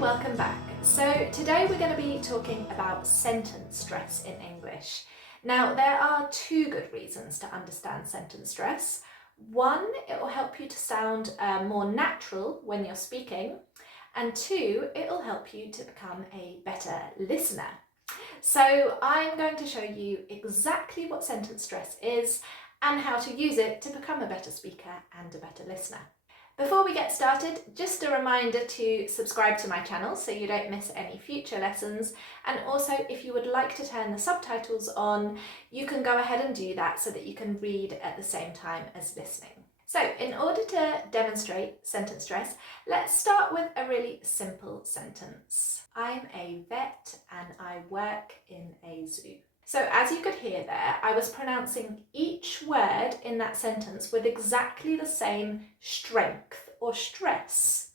welcome back. So today we're going to be talking about sentence stress in English. Now there are two good reasons to understand sentence stress. One, it will help you to sound more natural when you're speaking, and two, it will help you to become a better listener. So I'm going to show you exactly what sentence stress is and how to use it to become a better speaker and a better listener. Before we get started, just a reminder to subscribe to my channel so you don't miss any future lessons, and also if you would like to turn the subtitles on, you can go ahead and do that so that you can read at the same time as listening. So in order to demonstrate sentence stress, let's start with a really simple sentence. I'm a vet and I work in a zoo. So as you could hear there, I was pronouncing each word in that sentence with exactly the same strength or stress.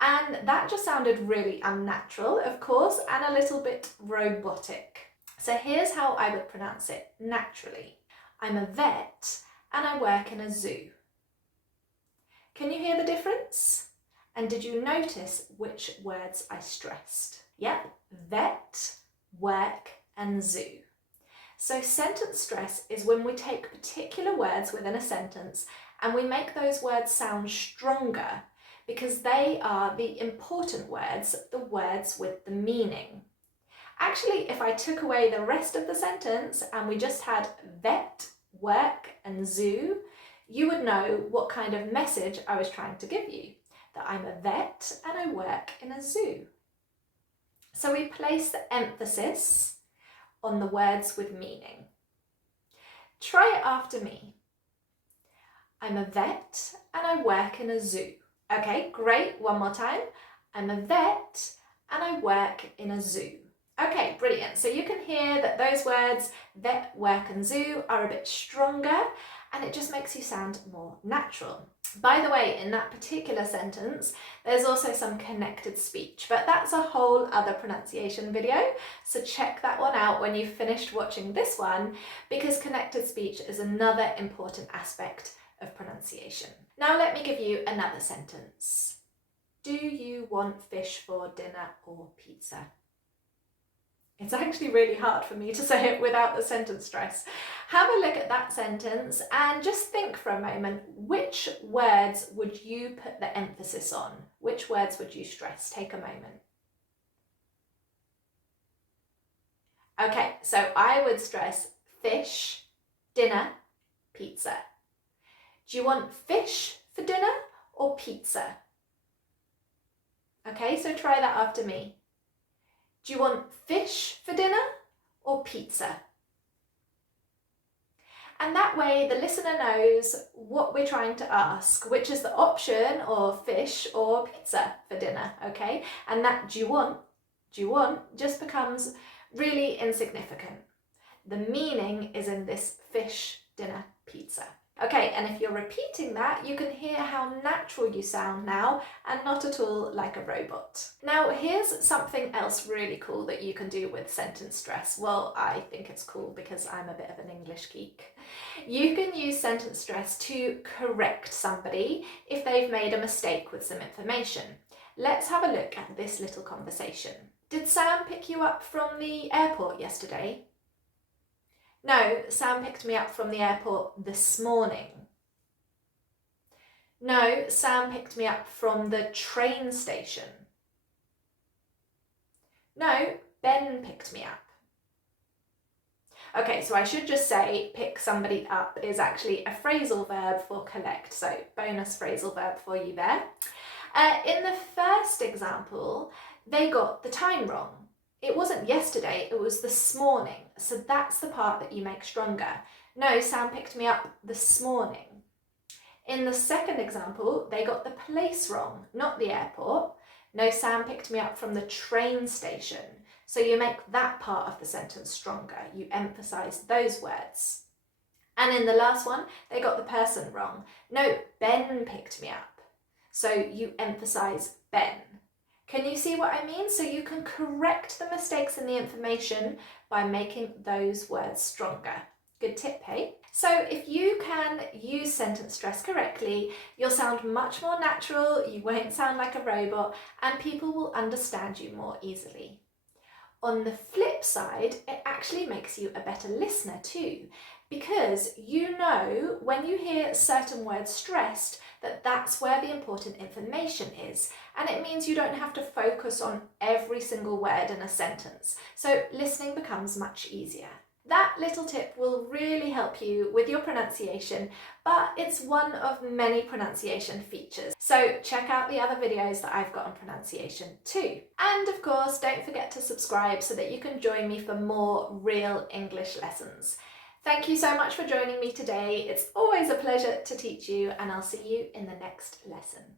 And that just sounded really unnatural, of course, and a little bit robotic. So here's how I would pronounce it naturally. I'm a vet and I work in a zoo. Can you hear the difference? And did you notice which words I stressed? Yep, vet, work, and zoo. So sentence stress is when we take particular words within a sentence and we make those words sound stronger because they are the important words, the words with the meaning. Actually, if I took away the rest of the sentence and we just had vet, work, and zoo, you would know what kind of message I was trying to give you, that I'm a vet and I work in a zoo. So we place the emphasis on the words with meaning. Try it after me. I'm a vet and I work in a zoo. Okay, great, one more time. I'm a vet and I work in a zoo. Okay, brilliant. So you can hear that those words, vet, work, and zoo, are a bit stronger, and it just makes you sound more natural. By the way, in that particular sentence, there's also some connected speech, but that's a whole other pronunciation video, so check that one out when you've finished watching this one, because connected speech is another important aspect of pronunciation. Now let me give you another sentence. Do you want fish for dinner or pizza? It's actually really hard for me to say it without the sentence stress. Have a look at that sentence and just think for a moment, which words would you put the emphasis on? Which words would you stress? Take a moment. Okay, so I would stress fish, dinner, pizza. Do you want fish for dinner or pizza? Okay, so try that after me. Do you want fish for dinner or pizza? And that way the listener knows what we're trying to ask, which is the option of fish or pizza for dinner, okay? And that do you want just becomes really insignificant. The meaning is in this fish, dinner, pizza. Okay, and if you're repeating that, you can hear how natural you sound now and not at all like a robot. Now, here's something else really cool that you can do with sentence stress. Well, I think it's cool because I'm a bit of an English geek. You can use sentence stress to correct somebody if they've made a mistake with some information. Let's have a look at this little conversation. Did Sam pick you up from the airport yesterday? No, Sam picked me up from the airport this morning. No, Sam picked me up from the train station. No, Ben picked me up. Okay, so I should just say pick somebody up is actually a phrasal verb for collect, so bonus phrasal verb for you there. In the first example, they got the time wrong. It wasn't yesterday, it was this morning. So that's the part that you make stronger. No, Sam picked me up this morning. In the second example, they got the place wrong, not the airport. No, Sam picked me up from the train station. So you make that part of the sentence stronger. You emphasise those words. And in the last one, they got the person wrong. No, Ben picked me up. So you emphasise Ben. Can you see what I mean? So you can correct the mistakes in the information by making those words stronger. Good tip, hey? So if you can use sentence stress correctly, you'll sound much more natural, you won't sound like a robot, and people will understand you more easily. On the flip side, it actually makes you a better listener too, because you know when you hear certain words stressed that that's where the important information is, and it means you don't have to focus on every single word in a sentence, so listening becomes much easier. That little tip will really help you with your pronunciation, but it's one of many pronunciation features. So check out the other videos that I've got on pronunciation too. And of course, don't forget to subscribe so that you can join me for more real English lessons. Thank you so much for joining me today. It's always a pleasure to teach you, and I'll see you in the next lesson.